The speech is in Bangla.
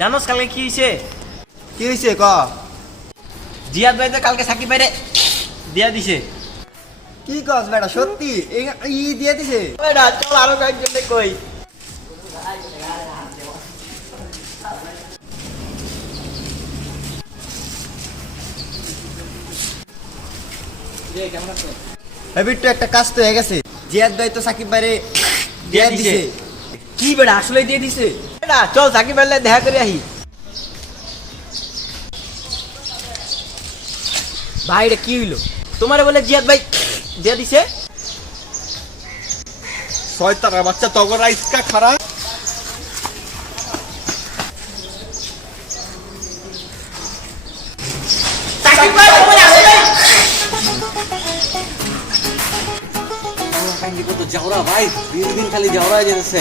জানোস কালকে কি হয়েছে? কি হয়েছে ক? জিয়াদ ভাই তো কালকে সাকিব ভাইরে দিয়া দিছে। কি কস বেটা সত্যি ই দিয়ে দিছে? বেটা চল আরো কয়েকজনে কই। বিট্টু একটা কাজ তো হয়ে গেছে, জিয়াদ ভাই তো সাকিব ভাইরে দিয়ে দিছে। কি বেটা আসলে দিয়ে দিছে? বেটা চল সাকিব ভাইলে দেখা করে আহি। ভাই রে কি হইলো? তোমারে বলে জিয়াদ ভাই দিয়ে দিছে? শয়তানের বাচ্চা তগর রাইসকা খারাপ। সাকিব ভাই তোমারে আসলে কত যাওরা ভাই, দিন দিন খালি যাওরা যেতেছে।